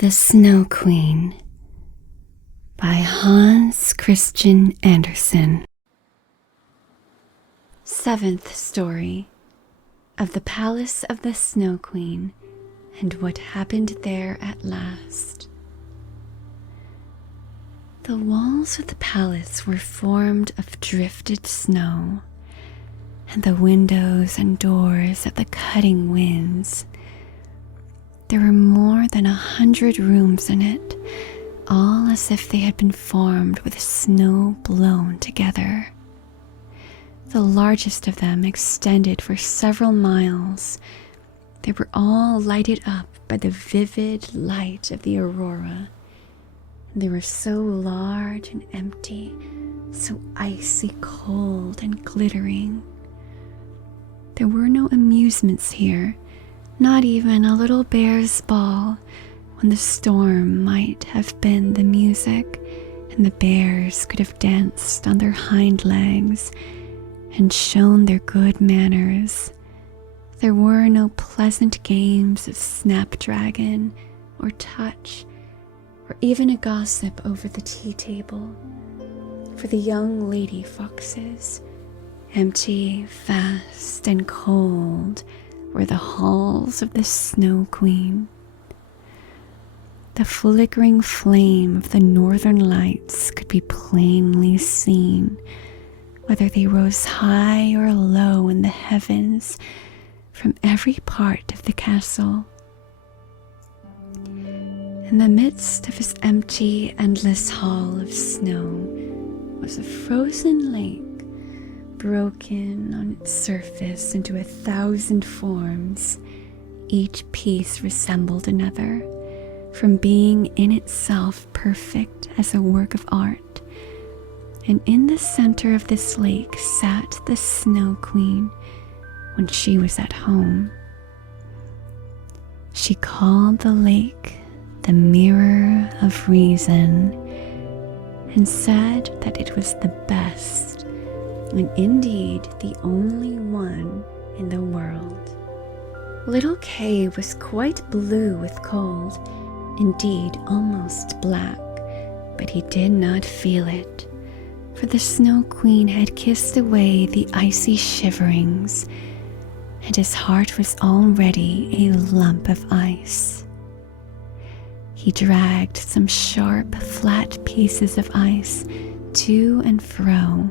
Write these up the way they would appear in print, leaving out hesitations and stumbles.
The Snow Queen by Hans Christian Andersen. Seventh story of the Palace of the Snow Queen and what happened there at last. The walls of the palace were formed of drifted snow, and the windows and doors of the cutting winds. There were more than 100 rooms in it, all as if they had been formed with snow blown together. The largest of them extended for several miles. They were all lighted up by the vivid light of the aurora. They were so large and empty, so icy cold and glittering. There were no amusements here, not even a little bear's ball, when the storm might have been the music, and the bears could have danced on their hind legs and shown their good manners. There were no pleasant games of snapdragon or touch, or even a gossip over the tea table. For the young lady foxes, empty, vast, and cold, were the halls of the Snow Queen. The flickering flame of the northern lights could be plainly seen, whether they rose high or low in the heavens, from every part of the castle. In the midst of his empty, endless hall of snow was a frozen lake, broken on its surface into 1,000 forms. Each piece resembled another, from being in itself perfect as a work of art. And in the center of this lake sat the Snow Queen when she was at home. She called the lake the Mirror of Reason, and said that it was the best, and indeed the only one in the world. Little Kay was quite blue with cold, indeed almost black, but he did not feel it, for the Snow Queen had kissed away the icy shiverings, and his heart was already a lump of ice. He dragged some sharp, flat pieces of ice to and fro,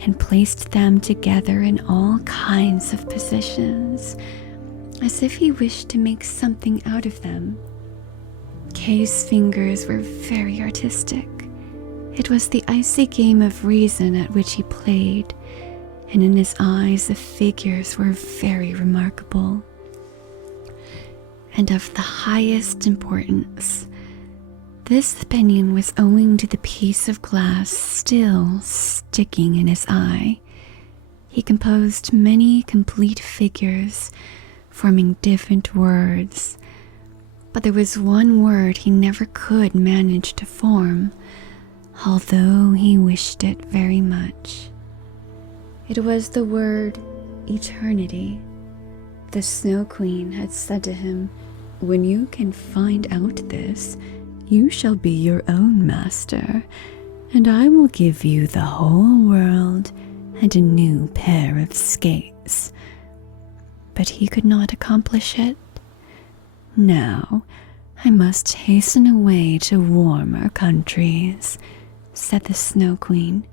and placed them together in all kinds of positions, as if he wished to make something out of them. Kay's fingers were very artistic. It was the icy game of reason at which he played, and in his eyes the figures were very remarkable and of the highest importance. This opinion was owing to the piece of glass still sticking in his eye. He composed many complete figures, forming different words, but there was one word he never could manage to form, although he wished it very much. It was the word eternity. The Snow Queen had said to him, "When you can find out this, you shall be your own master, and I will give you the whole world and a new pair of skates." But he could not accomplish it. "Now I must hasten away to warmer countries," said the Snow Queen.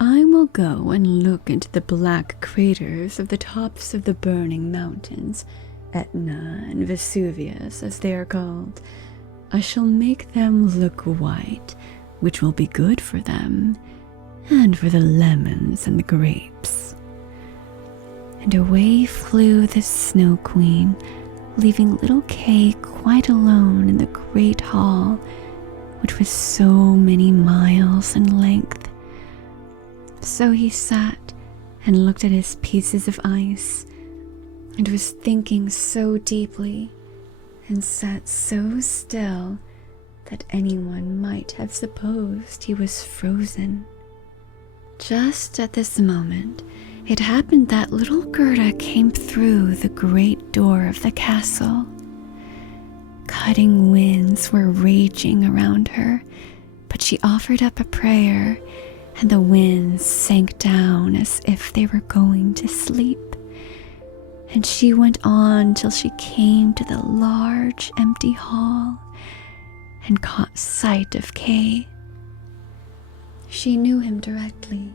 "I will go and look into the black craters of the tops of the burning mountains, Etna and Vesuvius as they are called. I shall make them look white, which will be good for them, and for the lemons and the grapes." And away flew the Snow Queen, leaving little Kay quite alone in the great hall, which was so many miles in length. So he sat and looked at his pieces of ice, and was thinking so deeply, and sat so still that anyone might have supposed he was frozen. Just at this moment, it happened that little Gerda came through the great door of the castle. Cutting winds were raging around her, but she offered up a prayer, and the winds sank down as if they were going to sleep. And she went on till she came to the large empty hall and caught sight of Kay. She knew him directly.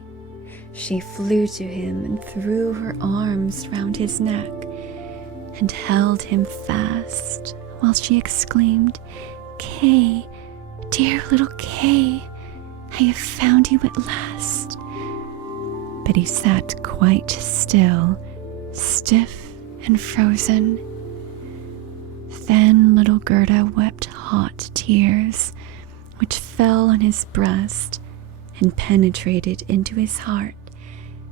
She flew to him and threw her arms round his neck and held him fast while she exclaimed, "Kay, dear little Kay, I have found you at last." But he sat quite still, stiff and frozen. Then little Gerda wept hot tears, which fell on his breast and penetrated into his heart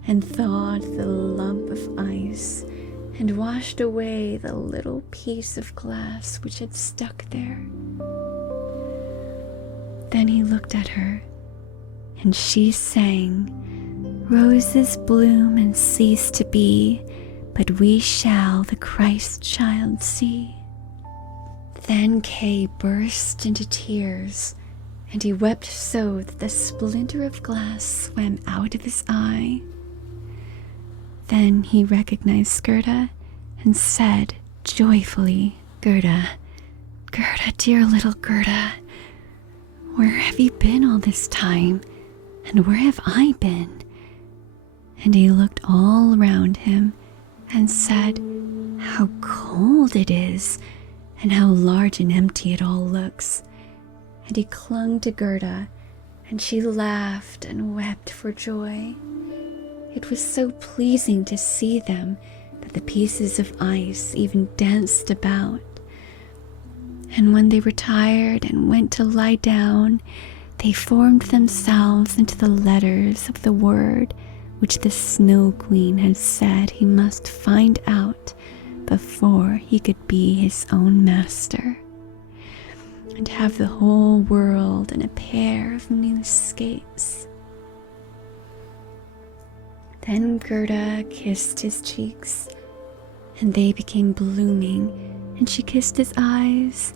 and thawed the lump of ice and washed away the little piece of glass which had stuck there. Then he looked at her, and she sang, "Roses bloom and cease to be, but we shall the Christ child see." Then Kay burst into tears, and he wept so that the splinter of glass swam out of his eye. Then he recognized Gerda and said joyfully, "Gerda, Gerda, dear little Gerda, where have you been all this time, and where have I been?" And he looked all around him and said, "How cold it is, and how large and empty it all looks." And he clung to Gerda, and she laughed and wept for joy. It was so pleasing to see them that the pieces of ice even danced about. And when they were tired and went to lie down, they formed themselves into the letters of the word which the Snow Queen had said he must find out before he could be his own master, and have the whole world in a pair of new skates. Then Gerda kissed his cheeks, and they became blooming, and she kissed his eyes,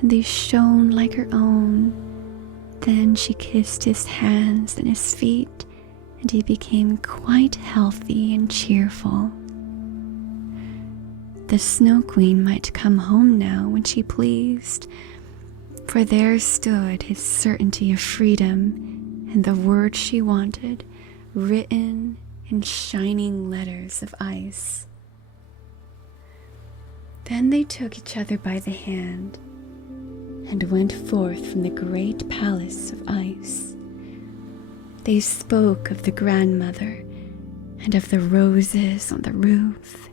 and they shone like her own. Then she kissed his hands and his feet, and he became quite healthy and cheerful. The Snow Queen might come home now when she pleased, for there stood his certainty of freedom and the word she wanted, written in shining letters of ice. Then they took each other by the hand and went forth from the great palace of ice. They spoke of the grandmother and of the roses on the roof,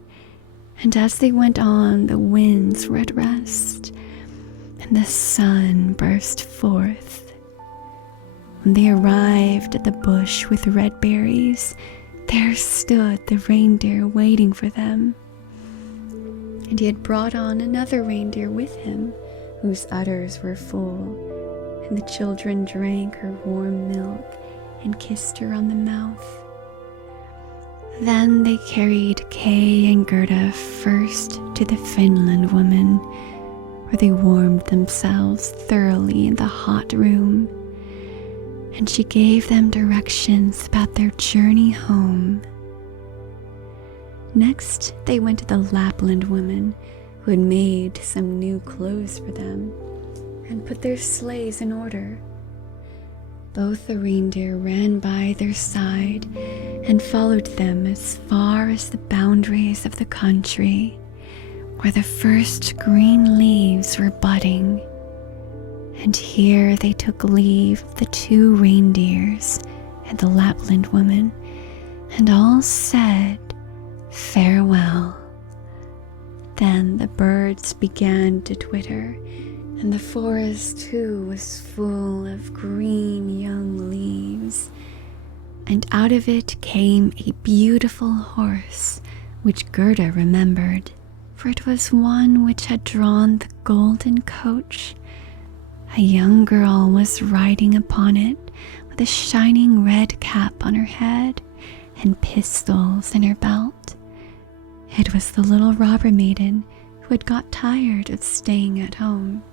and as they went on, the winds were at rest, and the sun burst forth. When they arrived at the bush with red berries, there stood the reindeer waiting for them. And he had brought on another reindeer with him, whose udders were full, and the children drank her warm milk and kissed her on the mouth. Then they carried Kay and Gerda first to the Finland woman, where they warmed themselves thoroughly in the hot room, and she gave them directions about their journey home. Next, they went to the Lapland woman, who had made some new clothes for them, and put their sleighs in order. Both the reindeer ran by their side and followed them as far as the boundaries of the country, where the first green leaves were budding. And here they took leave of the two reindeers and the Lapland woman, and all said farewell. Then the birds began to twitter, and the forest too was full of green young leaves, and out of it came a beautiful horse, which Gerda remembered, for it was one which had drawn the golden coach. A young girl was riding upon it, with a shining red cap on her head and pistols in her belt. It was the little robber maiden who had got tired of staying at home.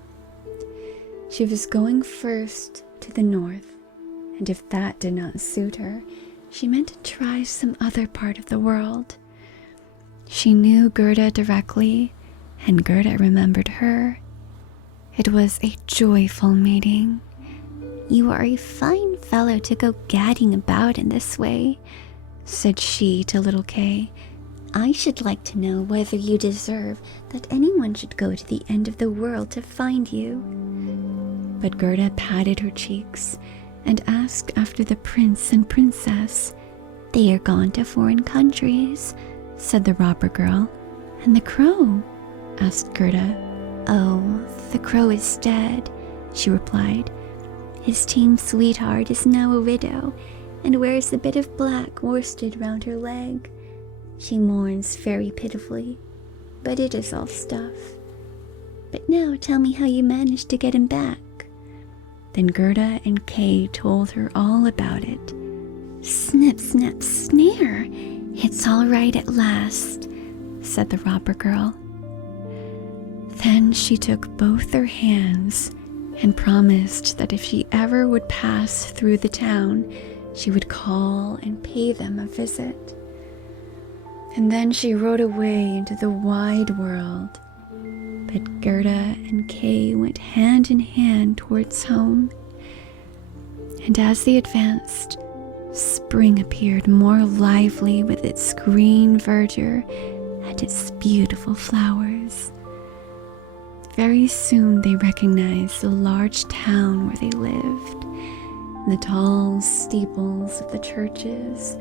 She was going first to the north, and if that did not suit her, she meant to try some other part of the world. She knew Gerda directly, and Gerda remembered her. It was a joyful meeting. "You are a fine fellow to go gadding about in this way," said she to little Kay. "I should like to know whether you deserve that anyone should go to the end of the world to find you." But Gerda patted her cheeks and asked after the prince and princess. "They are gone to foreign countries," said the robber girl. "And the crow?" asked Gerda. "Oh, the crow is dead," she replied. "His tame sweetheart is now a widow and wears a bit of black worsted round her leg. She mourns very pitifully, but it is all stuff. But now tell me how you managed to get him back." Then Gerda and Kay told her all about it. "Snip, snap, snare! It's all right at last," said the robber girl. Then she took both their hands and promised that if she ever would pass through the town, she would call and pay them a visit. And then she rode away into the wide world. But Gerda and Kay went hand in hand towards home. And as they advanced, spring appeared more lively with its green verdure and its beautiful flowers. Very soon they recognized the large town where they lived, and the tall steeples of the churches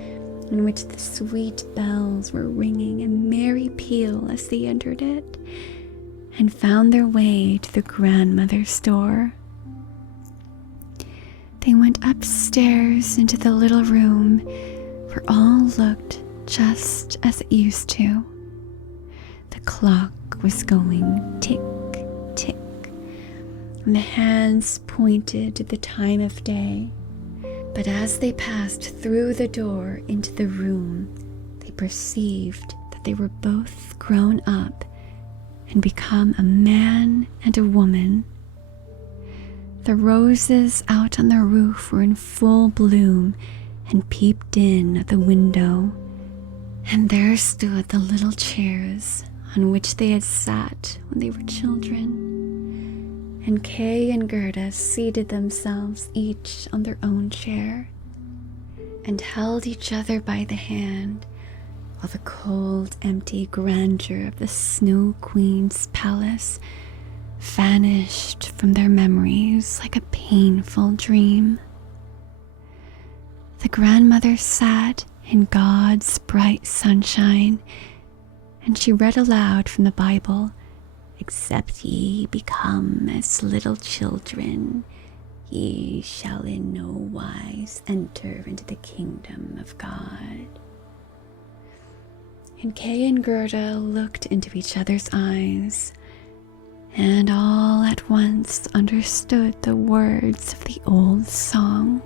in which the sweet bells were ringing a merry peal as they entered it, and found their way to the grandmother's store. They went upstairs into the little room where all looked just as it used to. The clock was going tick, tick, and the hands pointed to the time of day. But as they passed through the door into the room, they perceived that they were both grown up and become a man and a woman. The roses out on the roof were in full bloom and peeped in at the window, and there stood the little chairs on which they had sat when they were children. And Kay and Gerda seated themselves each on their own chair and held each other by the hand, while the cold, empty grandeur of the Snow Queen's palace vanished from their memories like a painful dream. The grandmother sat in God's bright sunshine, and she read aloud from the Bible, "Except ye become as little children, ye shall in no wise enter into the kingdom of God." And Kay and Gerda looked into each other's eyes, and all at once understood the words of the old song.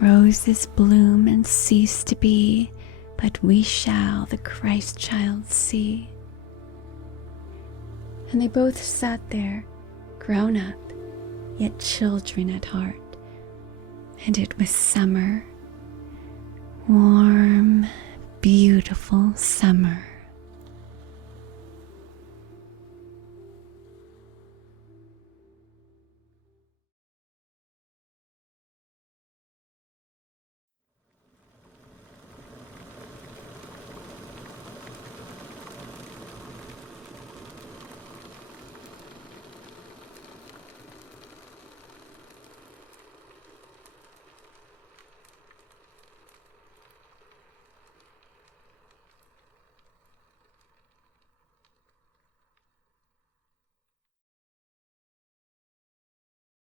"Roses bloom and cease to be, but we shall the Christ child see." And they both sat there, grown up, yet children at heart. And it was summer, warm, beautiful summer.